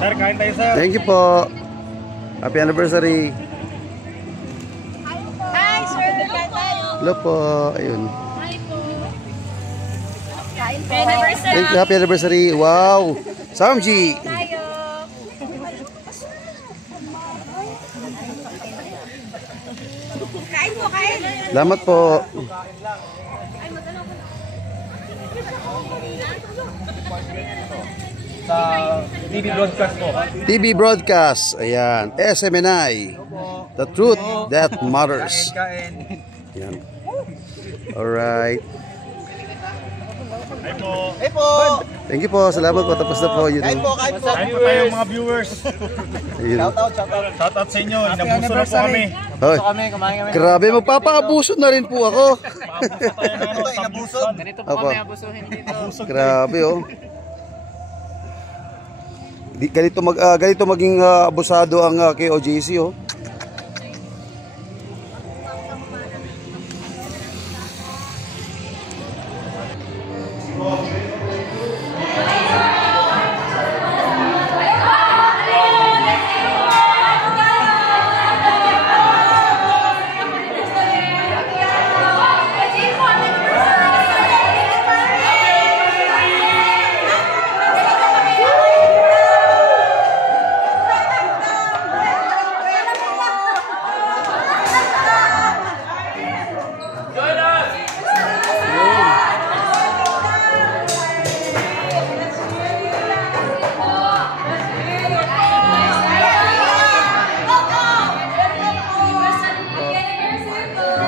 Sir, kain tayo, sir. Thank you po. Happy anniversary. Hi, sir. Kain tayo. Hello po. Ayun. Hi po. Kain po. Anniversary. Thank you. Happy anniversary. Wow. Samji. Tayo. Kain po, kain. Salamat po. Sa TV broadcast po. TV broadcast. Ayan. SMNI. The truth that matters. Kain. Ayan. Alright. Kain po. Hey po! Thank you po. Salamat po. Tapos na po. Yun. Kain po, kain po! Kain po tayo mga viewers. Ayun. Shoutout, shoutout! Shoutout sa inyo. Inabuso na po kami. Hoy. Kumain kami. Grabe. Magpapaabuso na rin po ako. Ito, inabusog. Ganito po Opo. kami abusuhin dito. Grabe oh. Ganito maging abusado ang KOJC oh.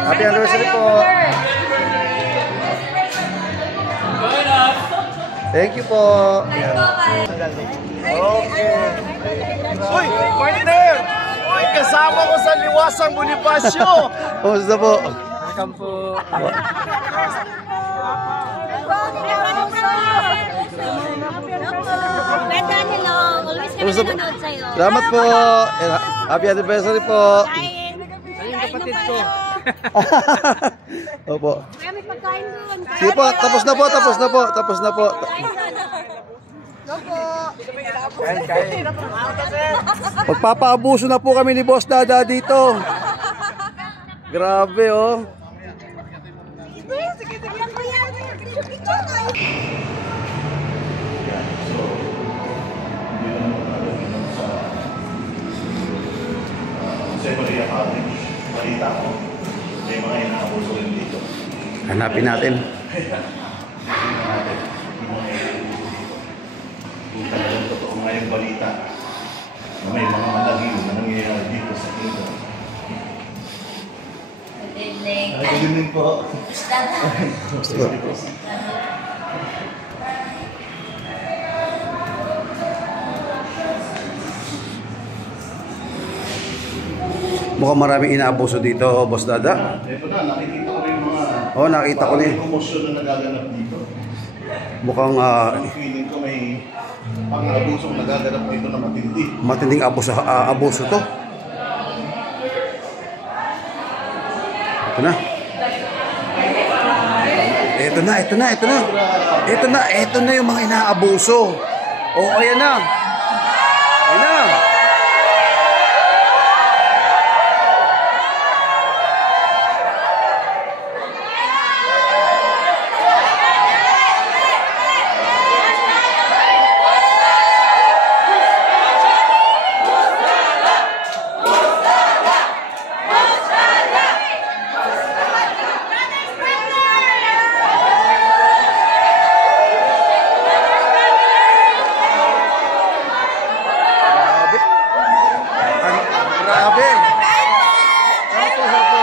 Happy anniversary po. Thank you po. Okay. Uy, partner! Uy, kasama ko sa Liwasang Bonifacio! Kumusta po? Welcome po. Kumusta po? Salamat po. Happy anniversary po. Kapatid ko. Opo. May pagkain doon. Sige po, tapos na po, tapos na po, tapos na po. Magpapaabuso na po kami ni Boss Dada dito. Grabe oh. Siyempre yung ating balita ko, may mga inaabuso rin dito. Hanapin natin. Kung talagang totoo nga yung balita na may mga malagim na nangyayari dito sa Indo. Good evening po. Mukhang maraming inaabuso dito, Boss Dada. Ito na, nakikita ko rin mga Oo, nakita ko may na. komosyon na nagaganap dito. Mukhang Ang feeling ko may pang-abusong nagaganap dito na matindi. matinding abuso to. Ito na. Ito na, ito na, ito na. Ito na, ito na yung mga inaabuso. Oo, ayan na. Ayan na. Grabe. Opo, opo.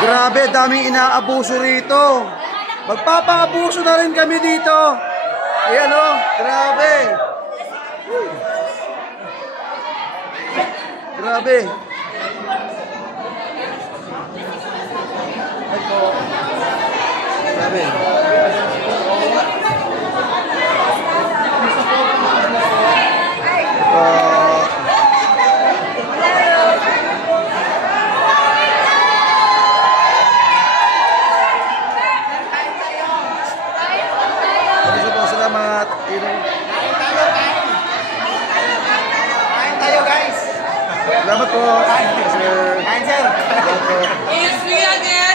Grabe, daming inaabuso rito. Magpapaabuso na rin kami dito. Ayan o, grabe. Grabe. Grabe. Salamat. Kain tayo, guys. Salamat po. Sir. Kain, sir. Salamat po. It's me again.